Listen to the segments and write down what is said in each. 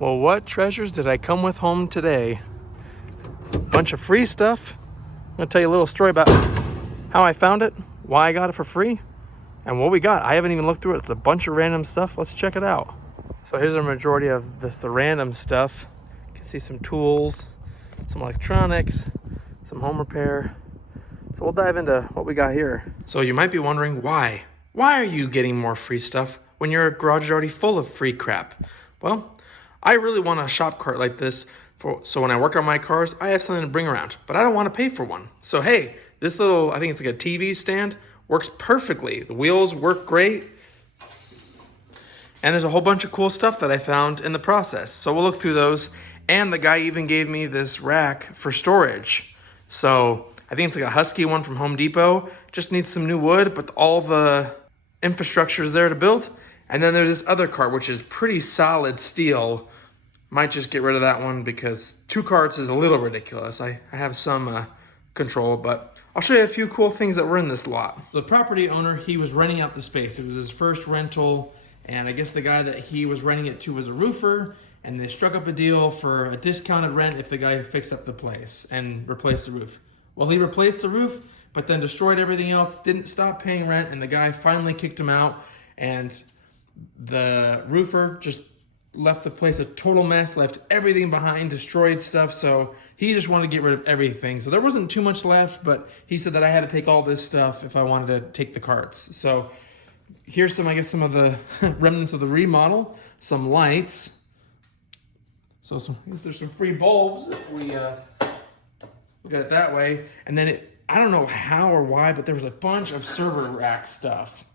Well, what treasures did I come with home today? A bunch of free stuff. I'm gonna tell you a little story about how I found it, why I got it for free, and what we got. I haven't even looked through it. It's a bunch of random stuff. Let's check it out. So here's a majority of the random stuff. You can see some tools, some electronics, some home repair. So we'll dive into what we got here. So you might be wondering why. Why are you getting more free stuff when your garage is already full of free crap? Well, I really want a shop cart like this so when I work on my cars, I have something to bring around, but I don't want to pay for one. So hey, this little, I think it's like a TV stand, works perfectly. The wheels work great. And there's a whole bunch of cool stuff that I found in the process. So we'll look through those. And the guy even gave me this rack for storage. So I think it's like a Husky one from Home Depot. Just needs some new wood, but all the infrastructure is there to build. And then there's this other cart, which is pretty solid steel. Might just get rid of that one because 2 carts is a little ridiculous. I have some control, but I'll show you a few cool things that were in this lot. The property owner, he was renting out the space. It was his first rental, and I guess the guy that he was renting it to was a roofer, and they struck up a deal for a discounted rent if the guy fixed up the place and replaced the roof. Well, he replaced the roof, but then destroyed everything else, didn't stop paying rent, and the guy finally kicked him out, and the roofer just left the place a total mess, left everything behind, destroyed stuff. So he just wanted to get rid of everything. So there wasn't too much left, but he said that I had to take all this stuff if I wanted to take the carts. So here's some, I guess, some of the remnants of the remodel, some lights. So there's some free bulbs if we look at it that way. And then I don't know how or why, but there was a bunch of server rack stuff.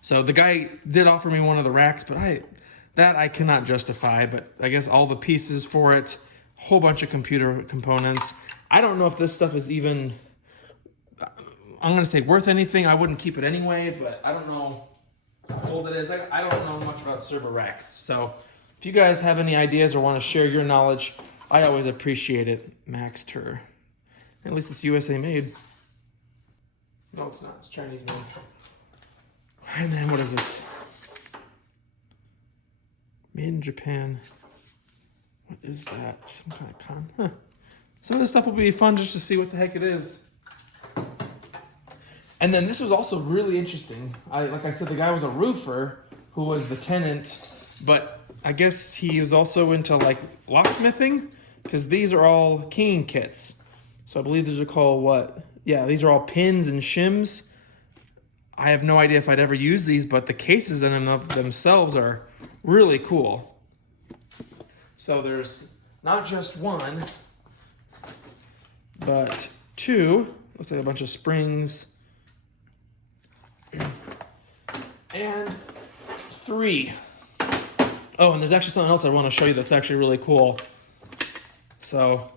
So the guy did offer me one of the racks, but I cannot justify, but I guess all the pieces for it, whole bunch of computer components. I don't know if this stuff is even, I'm gonna say worth anything. I wouldn't keep it anyway, but I don't know how old it is. I don't know much about server racks. So if you guys have any ideas or want to share your knowledge, I always appreciate it. Max Tur. At least it's USA made. No, it's not. It's Chinese made. And then what is this? Made in Japan. What is that? Some kind of con? Huh. Some of this stuff will be fun just to see what the heck it is. And then this was also really interesting. Like I said, the guy was a roofer who was the tenant, but I guess he was also into like locksmithing because these are all keying kits. So I believe these are called what? Yeah, these are all pins and shims. I have no idea if I'd ever use these, but the cases in and of themselves are really cool. So there's not just one, but 2. Looks like a bunch of springs. And 3. Oh, and there's actually something else I want to show you that's actually really cool. So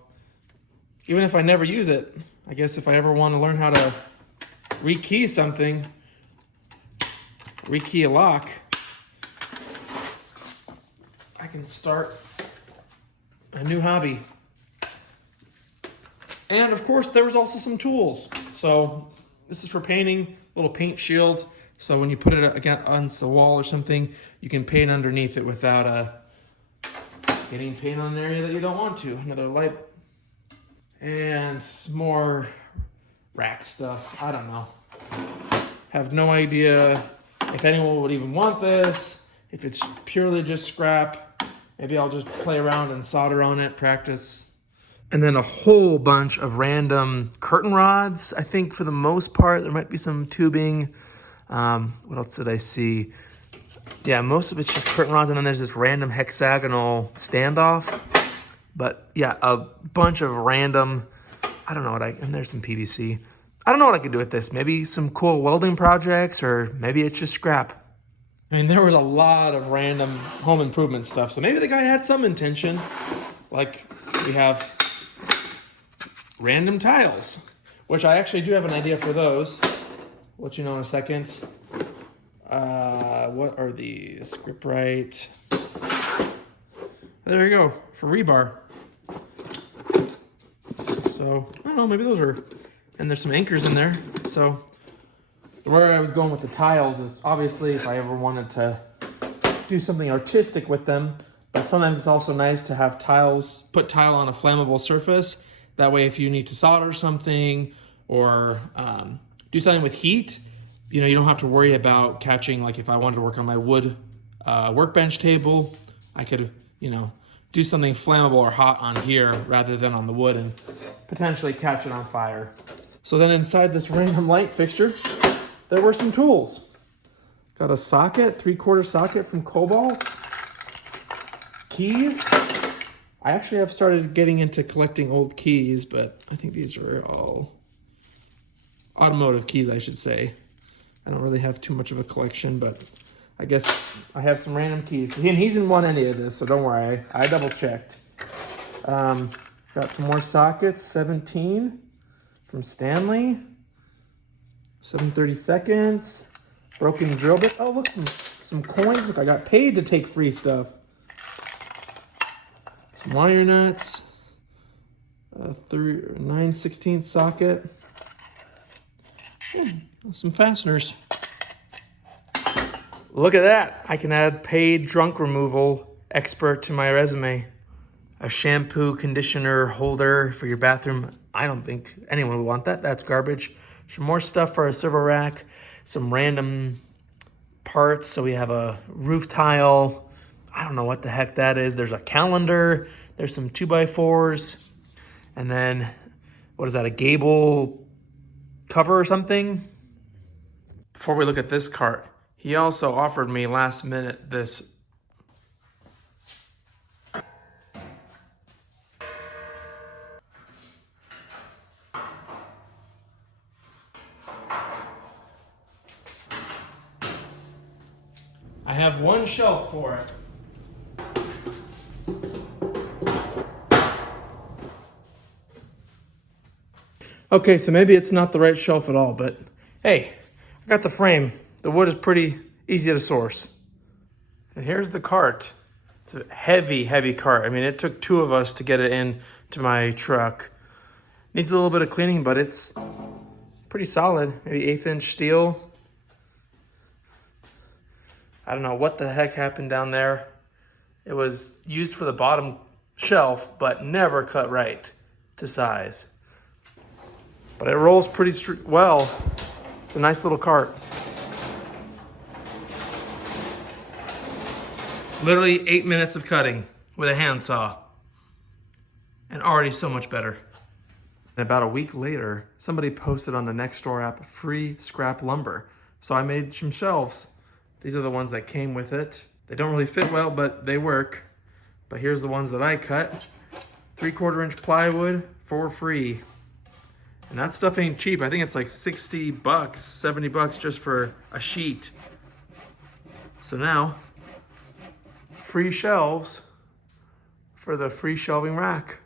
even if I never use it, I guess if I ever want to learn how to rekey something, rekey a lock, I can start a new hobby. And of course, there was also some tools. So this is for painting, little paint shield. So when you put it against the wall or something, you can paint underneath it without getting paint on an area that you don't want to. Another light. And some more rack stuff. I don't know. Have no idea if anyone would even want this, if it's purely just scrap. Maybe I'll just play around and solder on it, practice. And then a whole bunch of random curtain rods. I think for the most part, there might be some tubing. What else did I see? Yeah, most of it's just curtain rods, and then there's this random hexagonal standoff. But yeah, a bunch of random, I don't know what and there's some PVC. I don't know what I could do with this. Maybe some cool welding projects, or maybe it's just scrap. I mean, there was a lot of random home improvement stuff. So maybe the guy had some intention. Like we have random tiles, which I actually do have an idea for those. I'll let you know in a second. What are these? Grip right. There you go, for rebar. So, I don't know, maybe those are, and there's some anchors in there. So, where I was going with the tiles is obviously if I ever wanted to do something artistic with them, But sometimes it's also nice to have tiles, put tile on a flammable surface. That way if you need to solder something or do something with heat, you know, you don't have to worry about catching, like if I wanted to work on my wood workbench table, I could, you know, do something flammable or hot on here rather than on the wood and potentially catch it on fire. So then inside this random light fixture, there were some tools. Got a socket, 3/4 socket from Cobalt. Keys. I actually have started getting into collecting old keys, but I think these are all automotive keys, I should say. I don't really have too much of a collection, but I guess I have some random keys. And he didn't want any of this, so don't worry. I double checked. Got some more sockets, 17 from Stanley. 7/32. Broken drill bit. Oh, look, some coins. Look, I got paid to take free stuff. Some wire nuts. 9/16 socket. Yeah, some fasteners. Look at that. I can add paid drunk removal expert to my resume. A shampoo conditioner holder for your bathroom. I don't think anyone would want that. That's garbage. Some more stuff for a servo rack. Some random parts. So we have a roof tile. I don't know what the heck that is. There's a calendar. There's some 2x4s. And then, what is that, a gable cover or something? Before we look at this cart, he also offered me last minute this. I have one shelf for it. Okay, so maybe it's not the right shelf at all, but hey, I got the frame. The wood is pretty easy to source. And here's the cart. It's a heavy, heavy cart. I mean, it took 2 of us to get it in to my truck. Needs a little bit of cleaning, but it's pretty solid. Maybe 1/8" steel. I don't know what the heck happened down there. It was used for the bottom shelf, but never cut right to size. But it rolls pretty well. It's a nice little cart. Literally 8 minutes of cutting with a handsaw. And already so much better. And about a week later, somebody posted on the Nextdoor app free scrap lumber. So I made some shelves. These are the ones that came with it. They don't really fit well, but they work. But here's the ones that I cut. 3/4 inch plywood for free. And that stuff ain't cheap. I think it's like $60, $70 just for a sheet. So now, free shelves for the free shelving rack.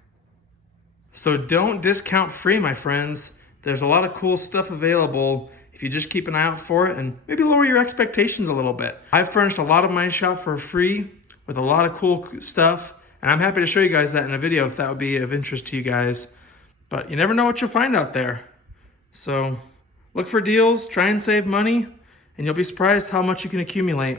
So don't discount free, my friends. There's a lot of cool stuff available if you just keep an eye out for it and maybe lower your expectations a little bit. I've furnished a lot of my shop for free with a lot of cool stuff, and I'm happy to show you guys that in a video if that would be of interest to you guys. But you never know what you'll find out there. So look for deals, try and save money, and you'll be surprised how much you can accumulate.